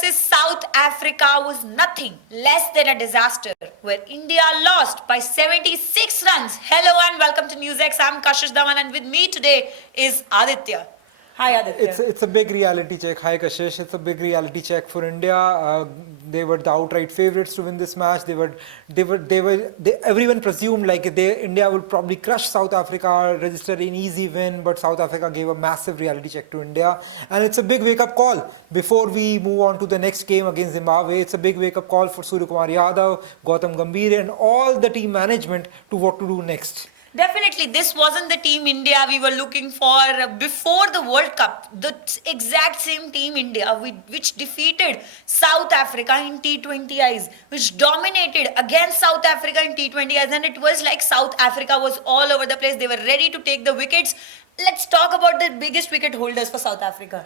versus South Africa was nothing less than a disaster, where India lost by 76 runs. Hello and welcome to NewsX. I'm Kashish Dhawan, and with me today is Aditya. Hi Aditya. It's a big reality check. Hi Kashish. It's a big reality check for India. They were the outright favorites to win this match. Everyone presumed like India would probably crush South Africa, register an easy win, but South Africa gave a massive reality check to India, and it's a big wake-up call. Before we move on to the next game against Zimbabwe, it's a big wake-up call for Suryakumar Yadav, Gautam Gambhir, and all the team management to what to do next. Definitely, this wasn't the team India we were looking for before the World Cup. The exact same team India which defeated South Africa in T20Is, which dominated against South Africa in T20Is, and it was like South Africa was all over the place. They were ready to take the wickets. Let's talk about the biggest wicket holders for South Africa.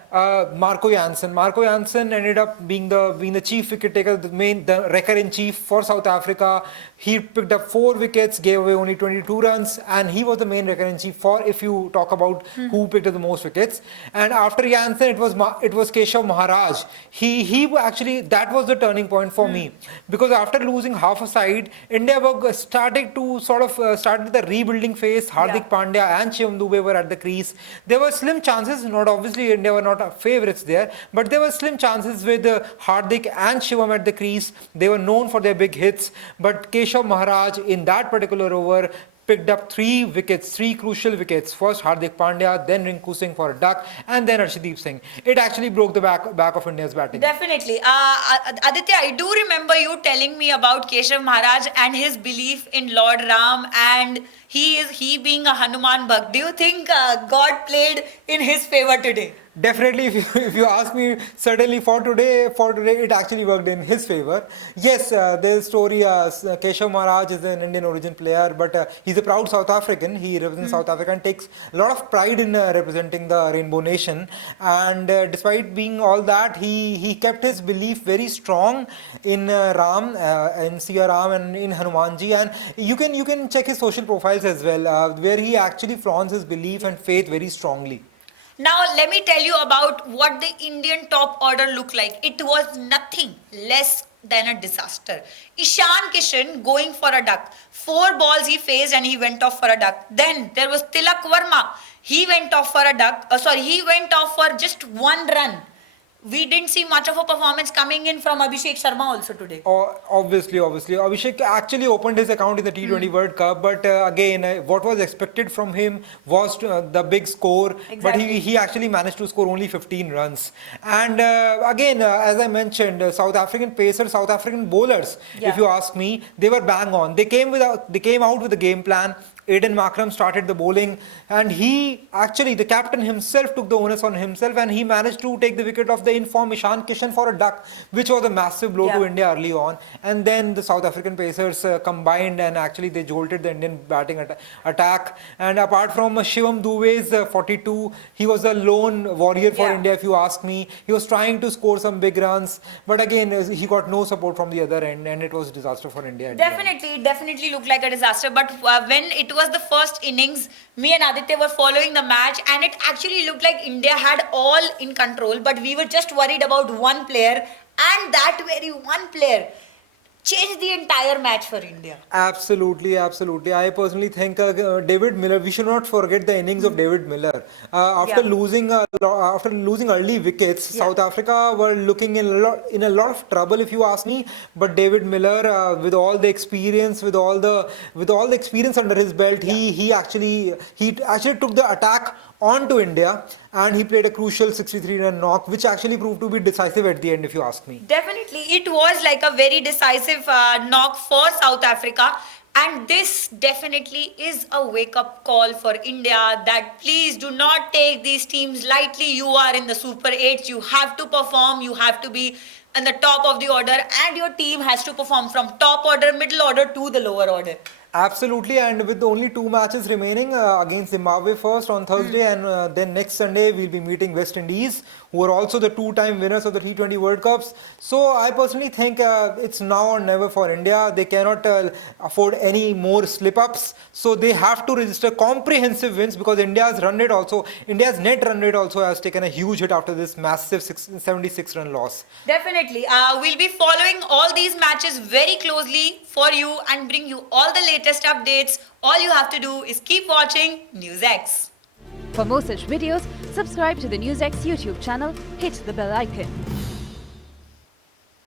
Marco Jansen. Marco Jansen ended up being the chief wicket taker, the wrecker in chief for South Africa. He picked up 4 wickets, gave away only 22 runs, and he was the main wrecker in chief for, if you talk about who picked up the most wickets. And after Jansen, it was Keshav Maharaj. He actually, that was the turning point for me, because after losing half a side, India started the rebuilding phase. Hardik Pandya and Shivam Dube were at the crease. There were slim chances, not obviously India were not favourites there, but there were slim chances with Hardik and Shivam at the crease. They were known for their big hits, but Keshav Maharaj in that particular over picked up 3 wickets, 3 crucial wickets. First Hardik Pandya, then Rinku Singh for a duck, and then Arshdeep Singh. It actually broke the back of India's batting. Definitely. Aditya, I do remember you telling me about Keshav Maharaj and his belief in Lord Ram, and he being a Hanuman Bhakt. Do you think God played in his favour today? Definitely, if you ask me, certainly for today, it actually worked in his favour. Yes, there's a story. Keshav Maharaj is an Indian origin player, but he's a proud South African. He represents South Africa and takes a lot of pride in representing the Rainbow Nation. And despite being all that, he kept his belief very strong in Ram, in Siya Ram, and in Hanumanji. And you can check his social profiles as well, where he actually flaunts his belief and faith very strongly. Now, let me tell you about what the Indian top order looked like. It was nothing less than a disaster. Ishan Kishan going for a duck. 4 balls he faced and he went off for a duck. Then there was Tilak Verma. He went off for a duck. He went off for just 1 run. We didn't see much of a performance coming in from Abhishek Sharma also today. Obviously. Abhishek actually opened his account in the T20 World Cup, but again, what was expected from him was the big score, exactly. But he actually managed to score only 15 runs. And again, as I mentioned, South African pacers, South African bowlers, if you ask me, they were bang on. They came out with a game plan. Aiden Markram started the bowling, and the captain himself took the onus on himself, and he managed to take the wicket of the informed Ishan Kishan for a duck, which was a massive blow to India early on. And then the South African pacers combined, and actually they jolted the Indian batting attack. And apart from Shivam Dube's 42, he was a lone warrior for India, if you ask me. He was trying to score some big runs, but again, he got no support from the other end, and it was a disaster for India. It definitely looked like a disaster, but when it was the first innings, me and Aditya were following the match, and it actually looked like India had all in control, but we were just worried about one player, and that very one player changed the entire match for India. Absolutely. I personally think David Miller, we should not forget the innings of David Miller. After losing early wickets, South Africa were looking in a lot of trouble, if you ask me. But David Miller, with all the experience, with all the experience under his belt, he actually took the attack onto India, and he played a crucial 63-run knock, which actually proved to be decisive at the end, if you ask me. Definitely, it was like a very decisive knock for South Africa, and this definitely is a wake-up call for India that please do not take these teams lightly. You are in the Super 8s, you have to perform, you have to be in the top of the order, and your team has to perform from top order, middle order to the lower order. Absolutely, and with only two matches remaining against Zimbabwe first on Thursday, and then next Sunday we'll be meeting West Indies, who are also the two-time winners of the T20 World Cups. So I personally think it's now or never for India. They cannot afford any more slip-ups, so they have to register comprehensive wins because India's net run rate also has taken a huge hit after this massive 76-run loss. Definitely. We'll be following all these matches very closely for you and bring you all the latest updates. All you have to do is keep watching NewsX. For more such videos, subscribe to the NewsX YouTube channel, hit the bell icon.